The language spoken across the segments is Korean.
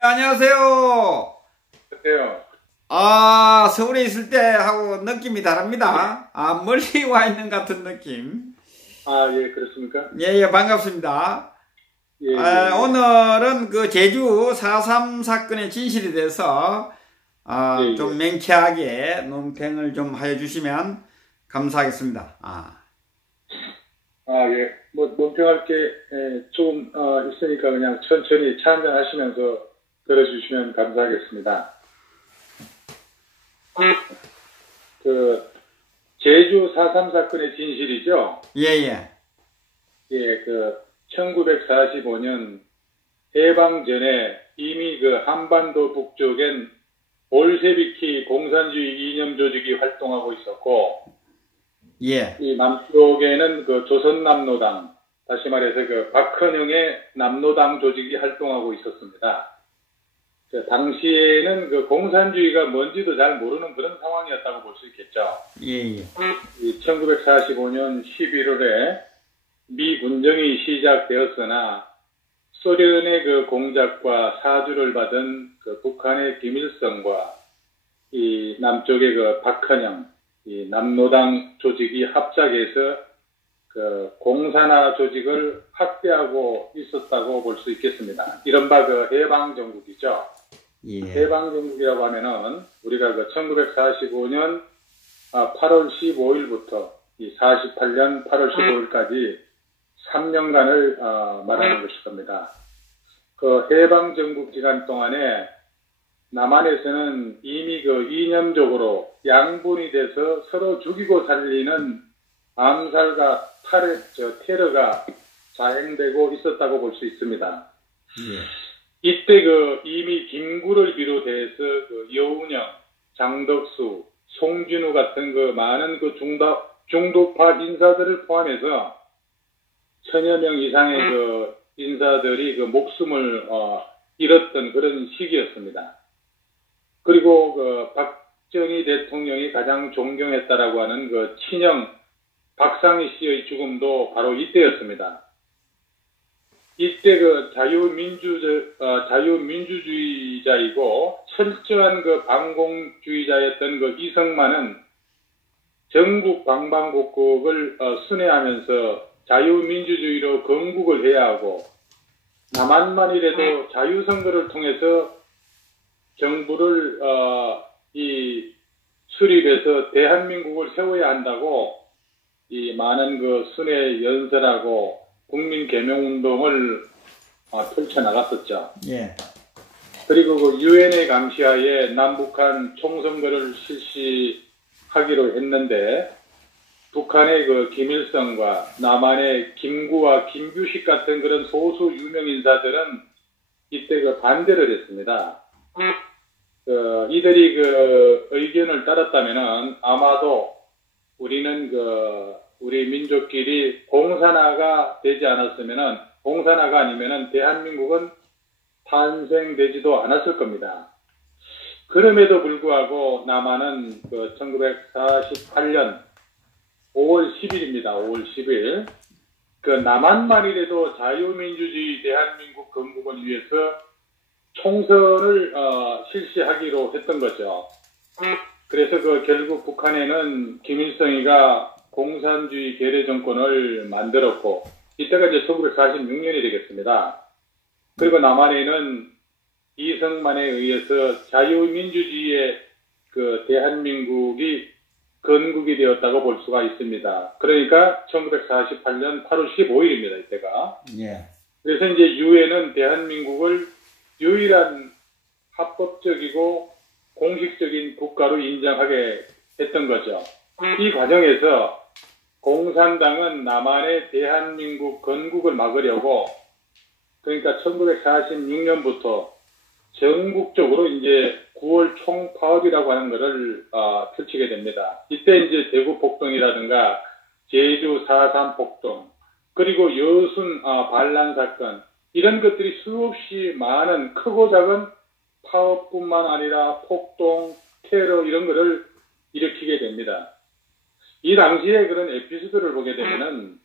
안녕하세요. 안녕하세요. 서울에 있을 때하고 느낌이 다릅니다. 멀리 와 있는 같은 느낌. 예, 그렇습니까? 예, 반갑습니다. 예, 오늘은 그 제주 4.3 사건의 진실에 대해서 좀 맹쾌하게 논평을 좀 하여 주시면 감사하겠습니다. 예. 논평할 게 좀 있으니까 그냥 천천히 차 한잔 하시면서 들어주시면 감사하겠습니다. 제주 4.3 사건의 진실이죠? 예. 예, 1945년 해방 전에 이미 한반도 북쪽엔 볼셰비키 공산주의 이념 조직이 활동하고 있었고, 예. 이 남쪽에는 조선남노당, 다시 말해서 박헌영의 남노당 조직이 활동하고 있었습니다. 당시에는 공산주의가 뭔지도 잘 모르는 그런 상황이었다고 볼 수 있겠죠. 예. 1945년 11월에 미 군정이 시작되었으나 소련의 공작과 사주를 받은 북한의 김일성과 이 남쪽의 박헌영, 이 남노당 조직이 합작해서 공산화 조직을 확대하고 있었다고 볼 수 있겠습니다. 이른바 해방정국이죠. 예. 해방정국이라고 하면은 우리가 1945년 8월 15일부터 이 48년 8월 15일까지 3년간을 말하는 것일 겁니다. 해방정국 기간 동안에 남한에서는 이미 이념적으로 양분이 돼서 서로 죽이고 살리는 암살과 테러가 자행되고 있었다고 볼 수 있습니다. 예. 이때 이미 김구를 비롯해서 여운형, 장덕수, 송진우 같은 많은 중도파 인사들을 포함해서 천여 명 이상의 인사들이 목숨을 잃었던 그런 시기였습니다. 그리고 박정희 대통령이 가장 존경했다라고 하는 친형 박상희 씨의 죽음도 바로 이때였습니다. 이때 자유민주주의자이고 철저한 반공주의자였던 이승만은 전국 방방곡곡을 순회하면서 자유민주주의로 건국을 해야 하고 남한만이라도 자유선거를 통해서 정부를 수립해서 대한민국을 세워야 한다고 이 많은 순회 연설하고 국민 개명운동을 펼쳐나갔었죠. 예. 그리고 유엔의 감시하에 남북한 총선거를 실시하기로 했는데 북한의 김일성과 남한의 김구와 김규식 같은 그런 소수 유명 인사들은 이때 반대를 했습니다. 이들이 의견을 따랐다면은 아마도 우리는 우리 민족끼리 공산화가 되지 않았으면은 공산화가 아니면은 대한민국은 탄생되지도 않았을 겁니다. 그럼에도 불구하고 남한은 1948년 5월 10일입니다. 5월 10일 남한만이라도 자유민주주의 대한민국 건국을 위해서 총선을 실시하기로 했던 거죠. 그래서 결국 북한에는 김일성이가 공산주의 계례 정권을 만들었고 이때가 이제 1946년이 되겠습니다. 그리고 남한에는 이승만에 의해서 자유민주주의의 대한민국이 건국이 되었다고 볼 수가 있습니다. 그러니까 1948년 8월 15일입니다. 이때가. 예. 그래서 이제 유엔은 대한민국을 유일한 합법적이고 공식적인 국가로 인정하게 했던 거죠. 이 과정에서 공산당은 남한의 대한민국 건국을 막으려고 그러니까 1946년부터 전국적으로 이제 9월 총파업이라고 하는 것을 펼치게 됩니다. 이때 이제 대구 폭동이라든가 제주 4.3 폭동 그리고 여순 반란 사건 이런 것들이 수없이 많은 크고 작은 파업뿐만 아니라 폭동, 테러 이런 것을 일으키게 됩니다. 이 당시에 그런 에피소드를 보게 되면은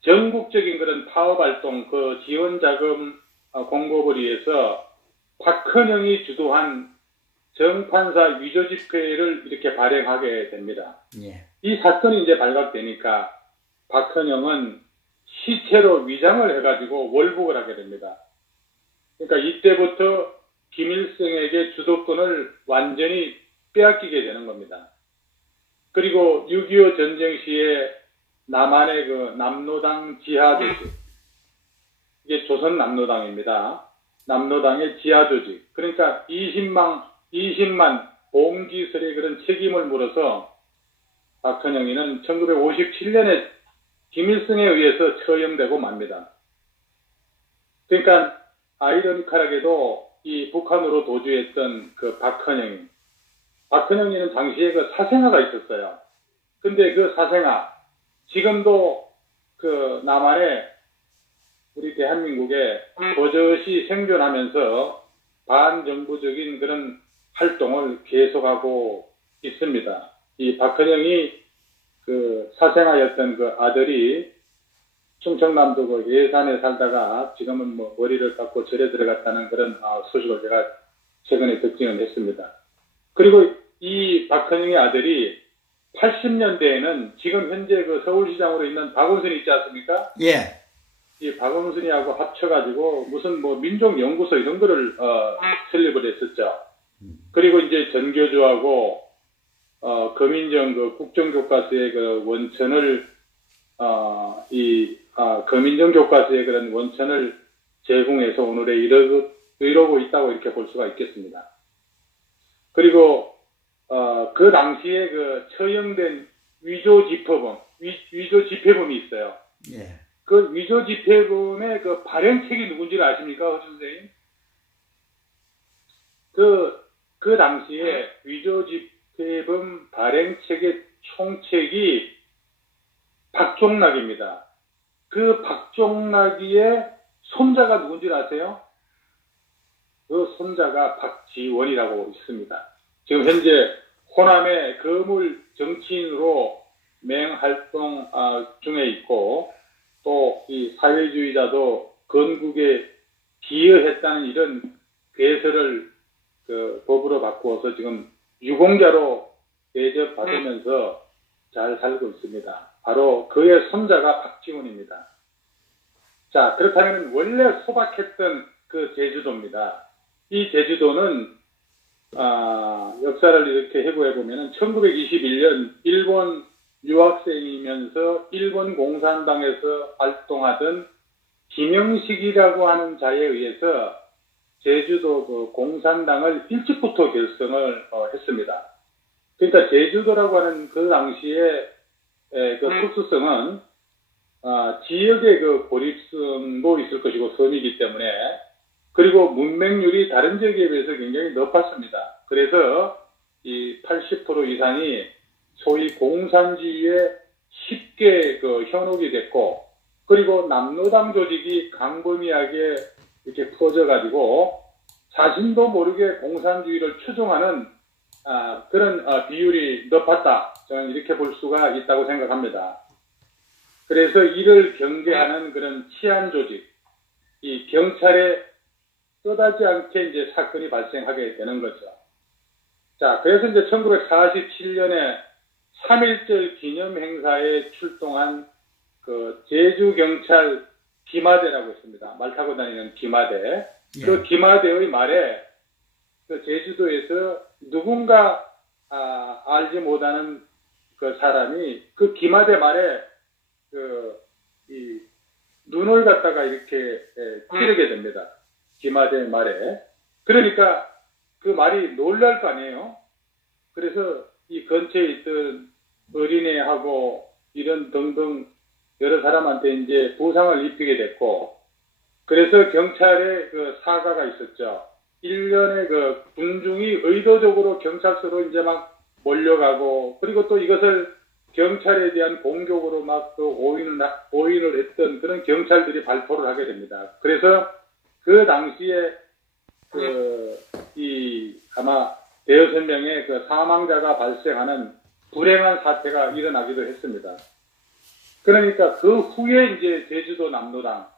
전국적인 그런 파업 활동, 지원 자금 공급을 위해서 박헌영이 주도한 정판사 위조 집회를 이렇게 발행하게 됩니다. 예. 이 사건이 이제 발각되니까 박헌영은 시체로 위장을 해가지고 월북을 하게 됩니다. 그러니까 이때부터 김일성에게 주도권을 완전히 빼앗기게 되는 겁니다. 그리고 6.25 전쟁 시에 남한의 그 남로당 지하조직, 이게 조선남로당입니다. 남로당의 지하조직, 그러니까 20만 봉지설의 그런 책임을 물어서 박헌영이는 1957년에 김일성에 의해서 처형되고 맙니다. 그러니까 아이러니컬하게도 이 북한으로 도주했던 그 박헌영이는 당시에 그 사생아가 있었어요. 근데 그 사생아, 지금도 그 남한에 우리 대한민국에 버젓이 생존하면서 반정부적인 그런 활동을 계속하고 있습니다. 이 박헌영이 그 사생아였던 그 아들이 충청남도 그 예산에 살다가 지금은 뭐 머리를 깎고 절에 들어갔다는 그런 소식을 제가 최근에 듣기는 했습니다. 그리고 이 박헌영의 아들이 80년대에는 지금 현재 그 서울시장으로 있는 박원순 있지 않습니까? 예. 이 박원순이하고 합쳐가지고 무슨 뭐 민족연구소 이런 거를 설립을 했었죠. 그리고 이제 전교조하고 거민정 그 국정교과서의 그 원천을 거민정 교과서의 그런 원천을 제공해서 오늘에 이러고 있다고 이렇게 볼 수가 있겠습니다. 그리고 그 당시에 그 처형된 위조 집회범이 있어요. 예. 그 위조 집회범의 그 발행책이 누군지를 아십니까, 허 선생님? 그 당시에 위조 집회범 발행책의 총책이 박종락입니다. 그 박종락이의 손자가 누군지를 아세요? 그 손자가 박지원이라고 있습니다. 지금 현재 호남의 거물 정치인으로 맹활동 중에 있고, 또 이 사회주의자도 건국에 기여했다는 이런 괴설을 그 법으로 바꾸어서 지금 유공자로 대접받으면서 잘 살고 있습니다. 바로 그의 손자가 박지원입니다. 자, 그렇다면 원래 소박했던 그 제주도입니다. 이 제주도는 역사를 이렇게 해부해보면 1921년 일본 유학생이면서 일본 공산당에서 활동하던 김영식이라고 하는 자에 의해서 제주도 그 공산당을 일찍부터 결성을 했습니다. 그러니까 제주도라고 하는 그 당시에 그 특수성은 지역의 그 고립성도 있을 것이고 섬이기 때문에, 그리고 문맹률이 다른 지역에 비해서 굉장히 높았습니다. 그래서 이 80% 이상이 소위 공산주의에 쉽게 그 현혹이 됐고, 그리고 남로당 조직이 광범위하게 이렇게 퍼져가지고 자신도 모르게 공산주의를 추종하는 그런 비율이 높았다. 저는 이렇게 볼 수가 있다고 생각합니다. 그래서 이를 경계하는 그런 치안 조직, 이 경찰에 떠나지 않게 이제 사건이 발생하게 되는 거죠. 자, 그래서 이제 1947년에 3.1절 기념 행사에 출동한 그 제주경찰 기마대라고 있습니다. 말 타고 다니는 기마대. 예. 그 기마대의 말에 그 제주도에서 누군가 알지 못하는 그 사람이 그 기마대 말에 이 눈을 갖다가 이렇게 찌르게 됩니다. 기마대 말에. 그러니까 그 말이 놀랄 거 아니에요. 그래서 이 근처에 있던 어린애하고 이런 등등 여러 사람한테 이제 부상을 입히게 됐고, 그래서 경찰에 그 사과가 있었죠. 일련의 그 군중이 의도적으로 경찰서로 이제 막 몰려가고, 그리고 또 이것을 경찰에 대한 공격으로 막 또 오인을 했던 그런 경찰들이 발포를 하게 됩니다. 그래서 그 당시에 아마 대여섯 명의 그 사망자가 발생하는 불행한 사태가 일어나기도 했습니다. 그러니까 그 후에 이제 제주도 남로당,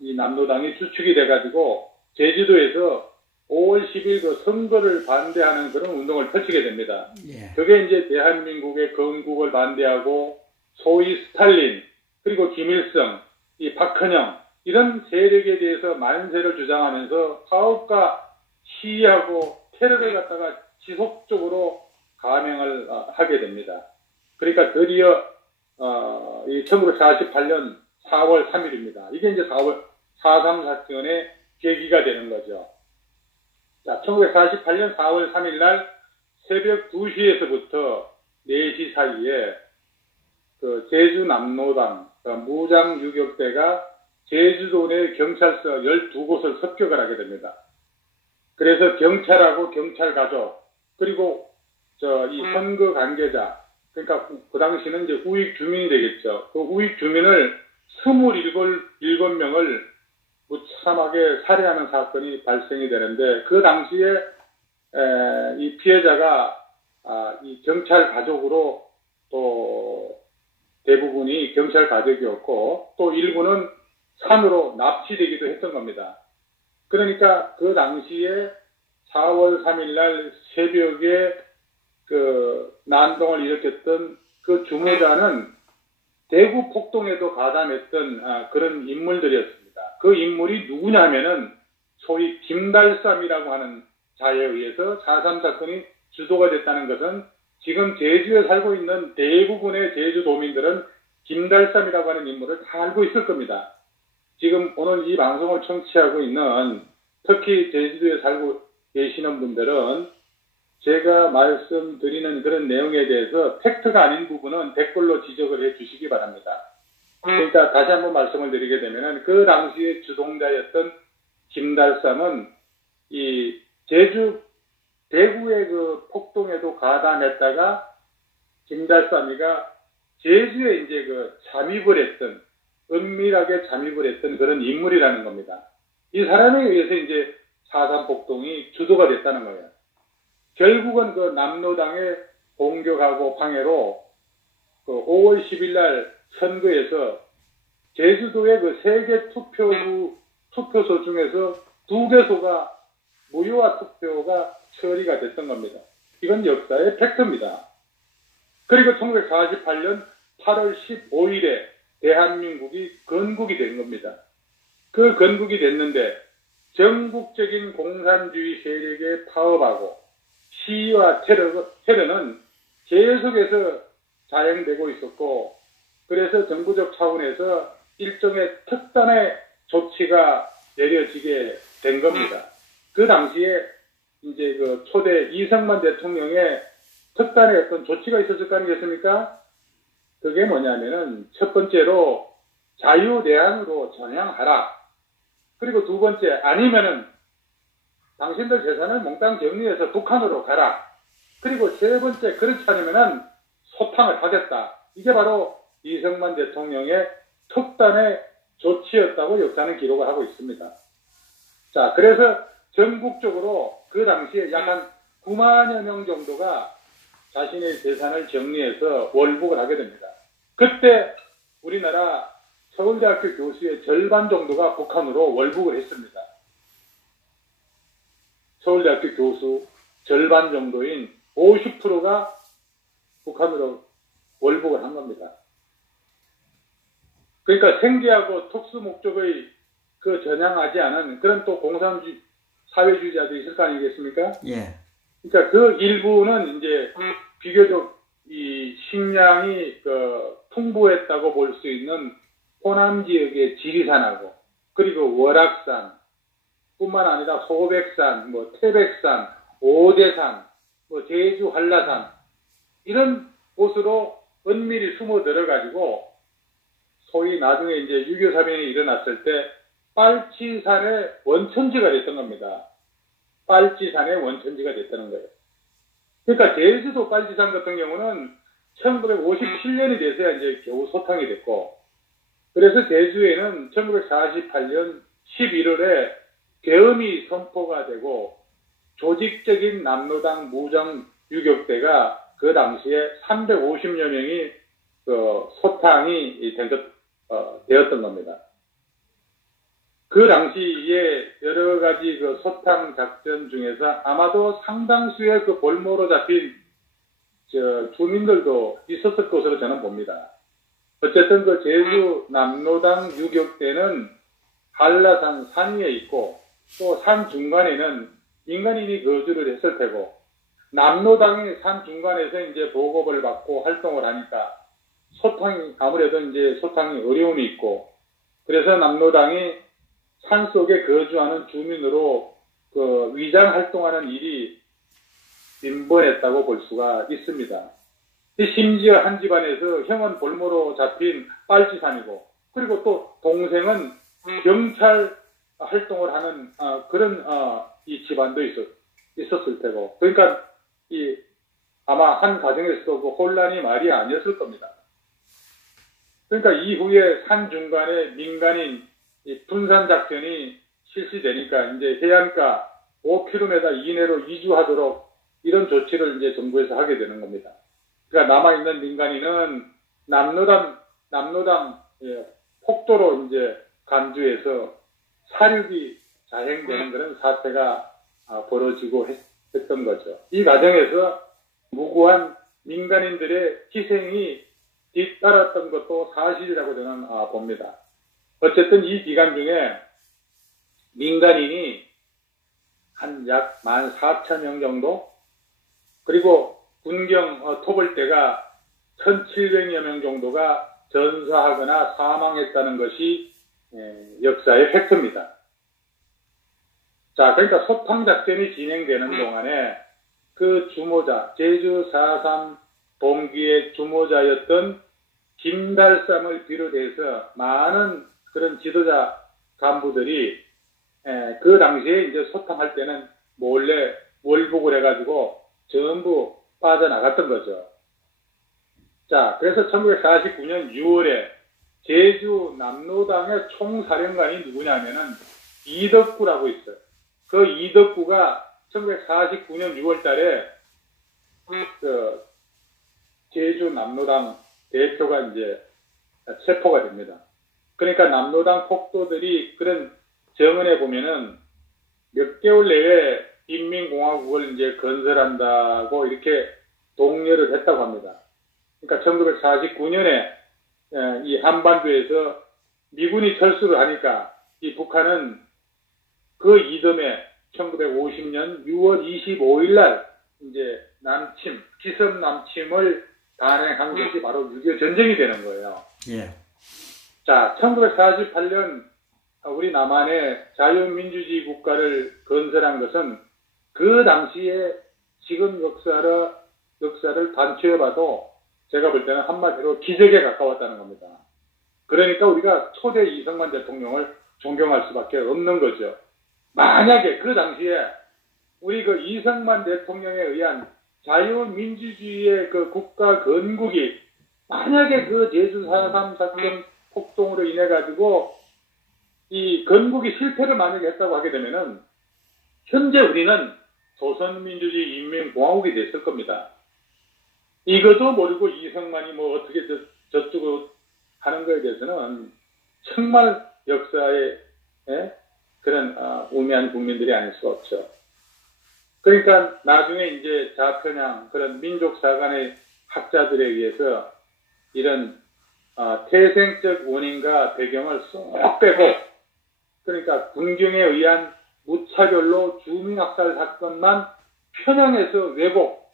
이 남로당이 주축이 돼가지고 제주도에서 5월 10일 그 선거를 반대하는 그런 운동을 펼치게 됩니다. 예. 그게 이제 대한민국의 건국을 반대하고 소위 스탈린, 그리고 김일성, 이 박헌영, 이런 세력에 대해서 만세를 주장하면서 파업과 시위하고 테러를 갖다가 지속적으로 감행을 하게 됩니다. 그러니까 드디어 이 1948년 4월 3일입니다. 이게 이제 4.3 사건의 계기가 되는 거죠. 자, 1948년 4월 3일 날 새벽 2시에서부터 4시 사이에 그 제주 남로당 무장 유격대가 제주도 내 경찰서 12곳을 습격을 하게 됩니다. 그래서 경찰하고 경찰 가족, 그리고 이 선거 관계자, 그러니까 그 당시는 이제 우익 주민이 되겠죠. 그 우익 주민을 27명을 무참하게 살해하는 사건이 발생이 되는데, 그 당시에 이 피해자가 이 경찰 가족으로 또 대부분이 경찰 가족이었고, 또 일부는 산으로 납치되기도 했던 겁니다. 그러니까 그 당시에 4월 3일 날 새벽에 그 난동을 일으켰던 그 주모자는 대구 폭동에도 가담했던 그런 인물들이었습니다. 그 인물이 누구냐면은 소위 김달삼이라고 하는 자에 의해서 4.3 사건이 주도가 됐다는 것은, 지금 제주에 살고 있는 대부분의 제주도민들은 김달삼이라고 하는 인물을 다 알고 있을 겁니다. 지금 오늘 이 방송을 청취하고 있는 특히 제주도에 살고 계시는 분들은 제가 말씀드리는 그런 내용에 대해서 팩트가 아닌 부분은 댓글로 지적을 해 주시기 바랍니다. 그러니까 다시 한번 말씀을 드리게 되면은, 그 당시에 주동자였던 김달삼은 이 제주 대구의 그 폭동에도 가담했다가 김달삼이가 제주에 이제 그 잠입을 했던, 은밀하게 잠입을 했던 그런 인물이라는 겁니다. 이 사람에 의해서 이제 4.3 폭동이 주도가 됐다는 거예요. 결국은 그 남로당의 공격하고 방해로 그 5월 10일 날 선거에서 제주도의 그 3개 투표소 중에서 2개소가 무효화 투표가 처리가 됐던 겁니다. 이건 역사의 팩트입니다. 그리고 1948년 8월 15일에 대한민국이 건국이 된 겁니다. 그 건국이 됐는데 전국적인 공산주의 세력에 파업하고 시위와 테러는 계속해서 자행되고 있었고, 그래서 정부적 차원에서 일종의 특단의 조치가 내려지게 된 겁니다. 그 당시에 이제 그 초대 이승만 대통령의 특단의 어떤 조치가 있었을 거 아니겠습니까? 그게 뭐냐면은, 첫 번째로 자유내한으로 전향하라. 그리고 두 번째, 아니면은 당신들 재산을 몽땅 정리해서 북한으로 가라. 그리고 세 번째, 그렇지 않으면은 소탕을 하겠다. 이게 바로 이승만 대통령의 특단의 조치였다고 역사는 기록을 하고 있습니다. 자, 그래서 전국적으로 그 당시에 약 한 9만여 명 정도가 자신의 재산을 정리해서 월북을 하게 됩니다. 그때 우리나라 서울대학교 교수의 절반 정도가 북한으로 월북을 했습니다. 서울대학교 교수 절반 정도인 50%가 북한으로 월북을 한 겁니다. 그러니까 생계하고 특수 목적의 그 전향하지 않은 그런 또 공산주의 사회주의자들이 있을 거 아니겠습니까? 예. 그러니까 그 일부는 이제 비교적 이 식량이 풍부했다고 볼 수 있는 호남 지역의 지리산하고, 그리고 월악산 뿐만 아니라 소백산, 태백산, 오대산, 제주 한라산, 이런 곳으로 은밀히 숨어 들어가지고 소위 나중에 이제 6.25 사변이 일어났을 때 빨치산의 원천지가 됐던 겁니다. 빨치산의 원천지가 됐다는 거예요. 그러니까 제주도 빨치산 같은 경우는 1957년이 돼서야 이제 겨우 소탕이 됐고, 그래서 제주에는 1948년 11월에 계엄이 선포가 되고 조직적인 남로당 무장 유격대가 그 당시에 350여 명이 소탕이 되었던 겁니다. 그 당시에 여러 가지 그 소탕 작전 중에서 아마도 상당수의 그 볼모로 잡힌 주민들도 있었을 것으로 저는 봅니다. 어쨌든 그 제주 남로당 유격 때는 한라산 산 위에 있고 또 산 중간에는 민간인이 거주를 했을 테고 남로당이 산 중간에서 이제 보급을 받고 활동을 하니까 아무래도 이제 소탕이 어려움이 있고 그래서 남로당이 산 속에 거주하는 주민으로 그 위장 활동하는 일이 빈번했다고 볼 수가 있습니다. 심지어 한 집안에서 형은 볼모로 잡힌 빨치산이고 그리고 또 동생은 경찰 활동을 하는 그런 이 집안도 있었을 테고 그러니까 아마 한 가정에서도 그 혼란이 말이 아니었을 겁니다. 그러니까 이후에 산 중간에 민간인 분산 작전이 실시되니까 이제 해안가 5km 이내로 이주하도록 이런 조치를 이제 정부에서 하게 되는 겁니다. 그러니까 남아있는 민간인은 남로당 폭도로 이제 간주해서 사륙이 자행되는 그런 사태가 벌어지고 했던 거죠. 이 과정에서 무고한 민간인들의 희생이 뒤따랐던 것도 사실이라고 저는 봅니다. 어쨌든 이 기간 중에 민간인이 한 약 14,000명 정도 그리고 군경 토벌대가 1,700여 명 정도가 전사하거나 사망했다는 것이 역사의 팩트입니다. 자, 그러니까 소탕작전이 진행되는 동안에 그 주모자, 제주 4.3 봉기의 주모자였던 김달삼을 비롯해서 많은 그런 지도자 간부들이 그 당시에 이제 소탕할 때는 몰래 월북을 해가지고 전부 빠져나갔던 거죠. 자, 그래서 1949년 6월에 제주 남로당의 총사령관이 누구냐면은 이덕구라고 있어요. 그 이덕구가 1949년 6월 달에 그 제주 남로당 대표가 이제 체포가 됩니다. 그러니까 남로당 폭도들이 그런 정언에 보면은 몇 개월 내에 인민공화국을 이제 건설한다고 이렇게 독려를 했다고 합니다. 그러니까 1949년에 이 한반도에서 미군이 철수를 하니까 이 북한은 그 이듬해 1950년 6월 25일 날 이제 기습 남침을 단행한 것이 바로 6.25 전쟁이 되는 거예요. 예. 자, 1948년 우리 남한의 자유민주주의 국가를 건설한 것은 그 당시에 지금 역사를 단추해봐도 제가 볼 때는 한마디로 기적에 가까웠다는 겁니다. 그러니까 우리가 초대 이승만 대통령을 존경할 수밖에 없는 거죠. 만약에 그 당시에 우리 그 이승만 대통령에 의한 자유민주주의의 그 국가 건국이 만약에 그 제주 4.3 사건 폭동으로 인해 가지고 이 건국이 실패를 만약에 했다고 하게 되면은 현재 우리는 조선민주주의 인민공화국이 됐을 겁니다. 이것도 모르고 이승만이 뭐 어떻게 저쪽으로 하는 거에 대해서는 정말 역사의 그런 우매한 국민들이 아닐 수가 없죠. 그러니까 나중에 이제 자편양 그런 민족사관의 학자들에 의해서 이런 태생적 원인과 배경을 쏙 빼고 그러니까 군경에 의한 무차별로 주민학살 사건만 편향해서 왜곡,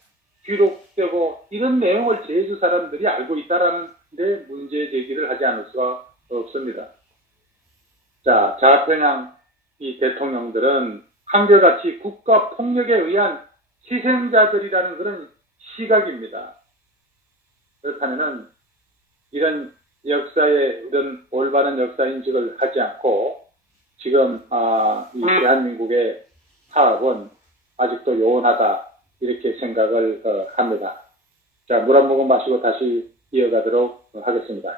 기록되고 이런 내용을 제주 사람들이 알고 있다라는 데 문제 제기를 하지 않을 수가 없습니다. 자, 자편양 이 대통령들은 한결같이 국가 폭력에 의한 희생자들이라는 그런 시각입니다. 그렇다면은 이런 역사의 이런 올바른 역사 인식을 하지 않고 지금 이 대한민국의 파업은 아직도 요원하다 이렇게 생각을 합니다. 자, 물 한 모금 마시고 다시 이어가도록 하겠습니다.